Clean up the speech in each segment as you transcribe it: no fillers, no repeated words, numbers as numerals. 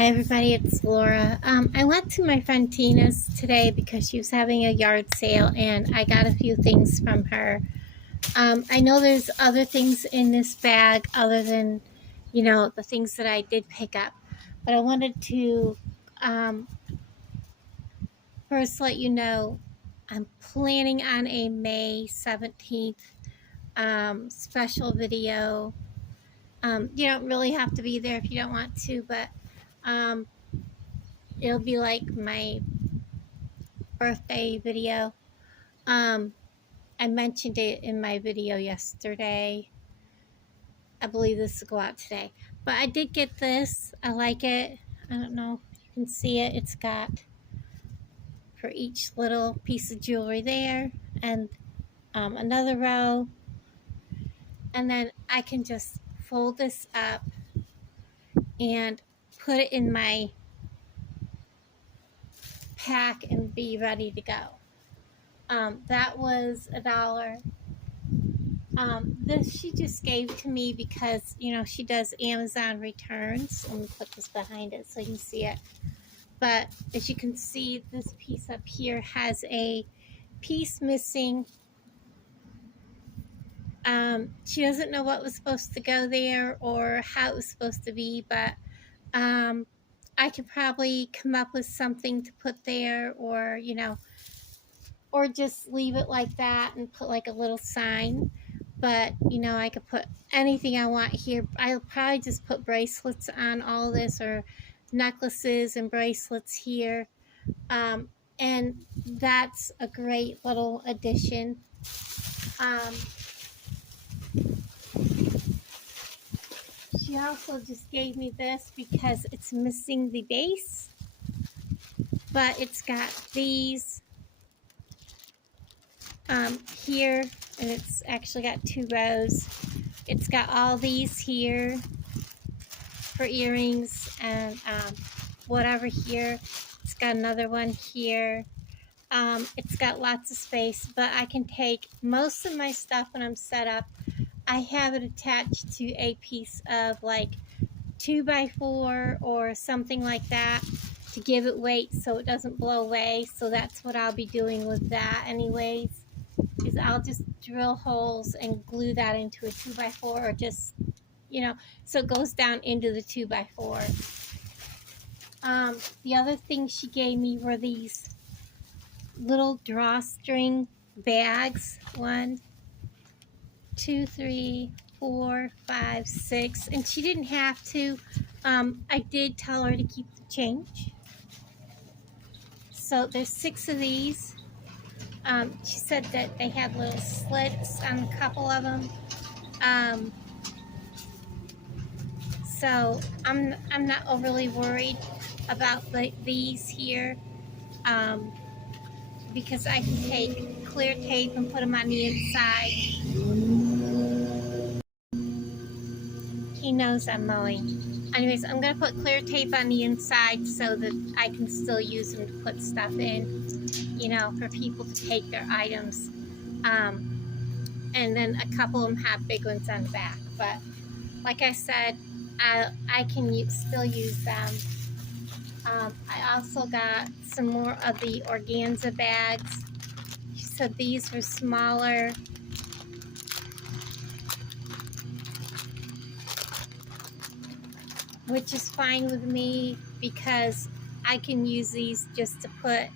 Hi everybody, it's Laura. I went to my friend Tina's today because she was having a yard sale and I got a few things from her. I know there's other things in this bag other than, the things that I did pick up. But I wanted to first let you know I'm planning on a May 17th special video. You don't really have to be there if you don't want to, but um, it'll be like my birthday video. I mentioned it in my video yesterday. I believe this will go out today. But I did get this. I like it. I don't know if you can see it. It's got for each little piece of jewelry there and another row. And then I can just fold this up and put it in my pack and be ready to go. That was $1. This she just gave to me because, she does Amazon returns. Let me put this behind it so you can see it. But as you can see, this piece up here has a piece missing. She doesn't know what was supposed to go there or how it was supposed to be, but I could probably come up with something to put there, or, or just leave it like that and put like a little sign. But, I could put anything I want here. I'll probably just put bracelets on all this, or necklaces and bracelets here. And that's a great little addition. She also just gave me this because it's missing the base. But it's got these here, and it's actually got 2 rows. It's got all these here for earrings and whatever here. It's got another one here. It's got lots of space, but I can take most of my stuff when I'm set up. I have it attached to a piece of like 2x4 or something like that to give it weight so it doesn't blow away. So that's what I'll be doing with that anyways, is I'll just drill holes and glue that into a 2x4, or just, so it goes down into the 2x4. The other thing she gave me were these little drawstring bags. 1, 2, 3, 4, 5, 6, and she didn't have to. I did tell her to keep the change. So there's 6 of these. She said that they had little slits on a couple of them. So I'm not overly worried about these here, because I can take clear tape and put them on the inside. He knows I'm mowing. Anyways, I'm going to put clear tape on the inside so that I can still use them to put stuff in, for people to take their items. And then a couple of them have big ones on the back. But like I said, I can still use them. I also got some more of the organza bags. She said these were smaller. Which is fine with me because I can use these just to put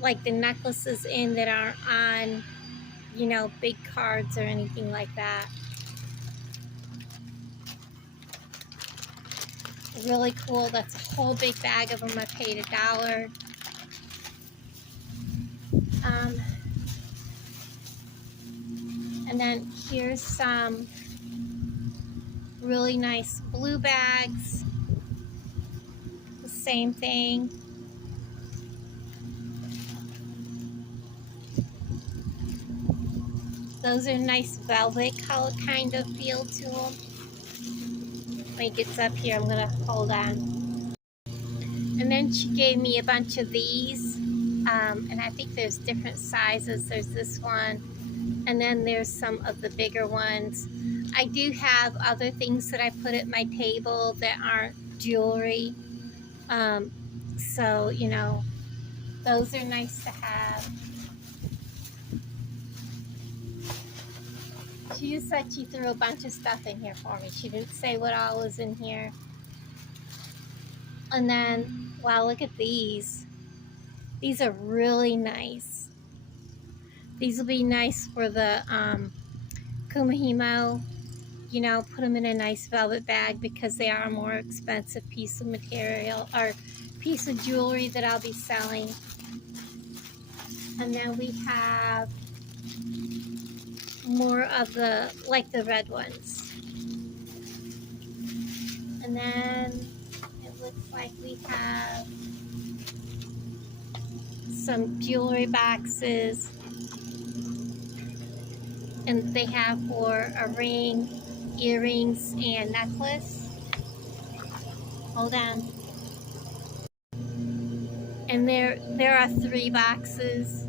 like the necklaces in that aren't on, big cards or anything like that. Really cool. That's a whole big bag of them. I paid $1. And then here's some really nice blue bags. The same thing. Those are nice velvet color kind of feel to them. When it gets up here, I'm gonna hold on. And then she gave me a bunch of these, and I think there's different sizes. There's this one, and then there's some of the bigger ones. I do have other things that I put at my table that aren't jewelry. So, you know, those are nice to have. She just said she threw a bunch of stuff in here for me. She didn't say what all was in here. And then, wow, look at these. These are really nice. These will be nice for the kumihimo. You know, put them in a nice velvet bag because they are a more expensive piece of material or piece of jewelry that I'll be selling. And then we have more of the, like the red ones. And then it looks like we have some jewelry boxes. And they have for a ring, earrings, and necklace. Hold on. And there are 3 boxes.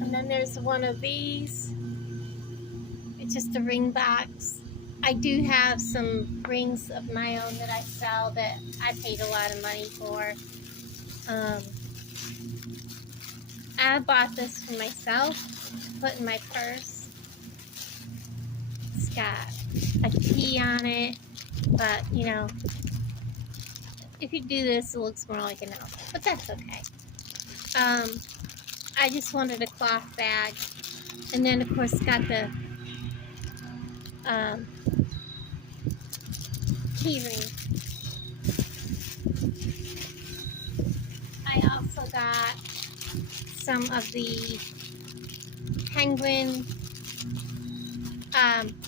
And then there's one of these. It's just a ring box. I do have some rings of my own that I sell that I paid a lot of money for. I bought this for myself, put in my purse. It's got a key on it, but you know, if you do this, it looks more like a necklace, but that's okay. I just wanted a cloth bag, and then of course got the key ring. I also got some of the penguin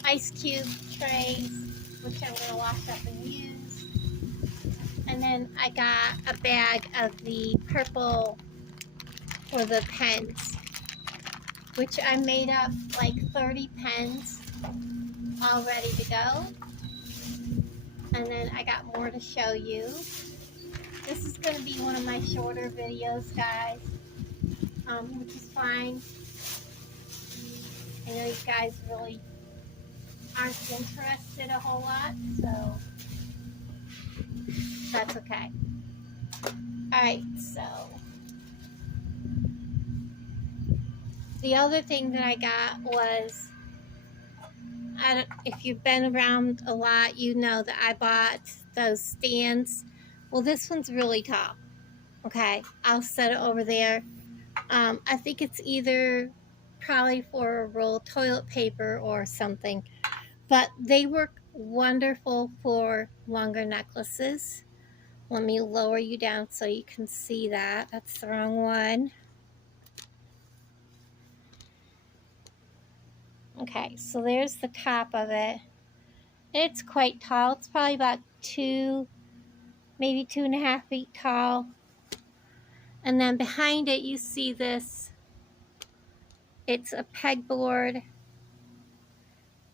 ice cube trays, which I'm going to wash up and use. And then I got a bag of the purple for the pens, which I made up like 30 pens all ready to go. And then I got more to show you. This is going to be one of my shorter videos, guys, which is fine. I know you guys really aren't interested a whole lot, so that's okay. Alright, so the other thing that I got was, if you've been around a lot, you know that I bought those stands. Well, this one's really tall. Okay, I'll set it over there. I think it's either probably for a roll of toilet paper or something, but they work wonderful for longer necklaces. Let me lower you down so you can see that. That's the wrong one. Okay, so there's the top of it. It's quite tall. It's probably about 2, maybe 2.5 feet tall. And then behind it, you see this. It's a pegboard,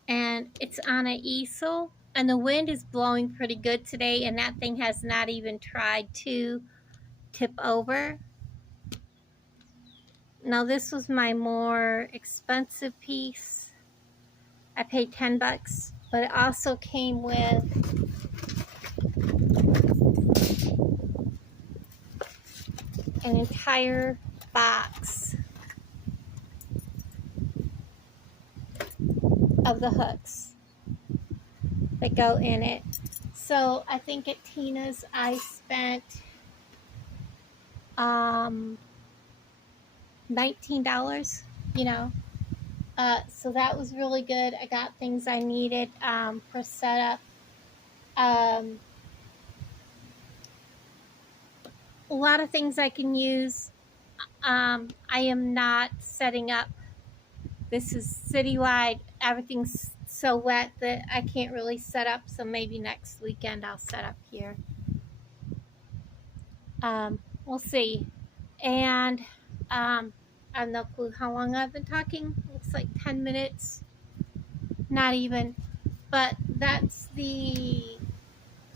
and it's on an easel. And the wind is blowing pretty good today, and that thing has not even tried to tip over. Now, this was my more expensive piece. I paid 10 bucks, but it also came with an entire box of the hooks that go in it. So I think at Tina's I spent $19, you know. So that was really good. I got things I needed for setup. A lot of things I can use. I am not setting up. This is citywide. Everything's so wet that I can't really set up. So maybe next weekend I'll set up here. We'll see. And I have no clue how long I've been talking. Looks like 10 minutes. Not even. But that's the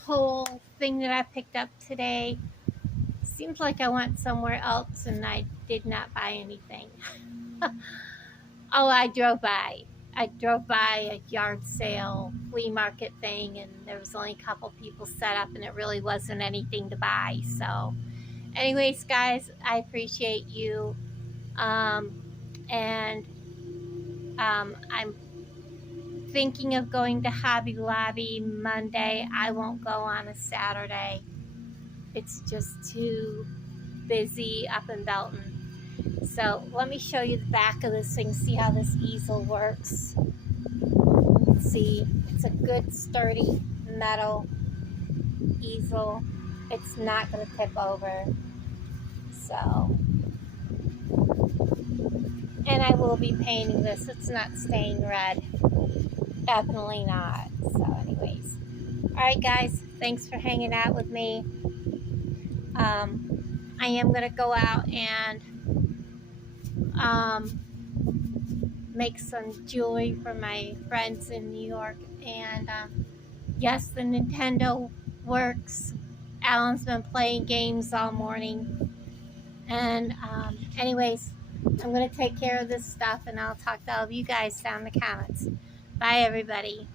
whole thing that I picked up today. Seems like I went somewhere else and I did not buy anything. Oh, I drove by. I drove by a yard sale flea market thing, and there was only a couple people set up, and it really wasn't anything to buy. So anyways, guys, I appreciate you. And I'm thinking of going to Hobby Lobby Monday. I won't go on a Saturday. It's just too busy up in Belton. So let me show you the back of this thing, see how this easel works. See, it's a good sturdy metal easel. It's not going to tip over. So, and I will be painting this. It's not staying red. Definitely not. So anyways. Alright guys, thanks for hanging out with me. I am going to go out and make some jewelry for my friends in New York. And yes, the Nintendo works. Alan's been playing games all morning. And anyways, I'm going to take care of this stuff, and I'll talk to all of you guys down in the comments. Bye, everybody.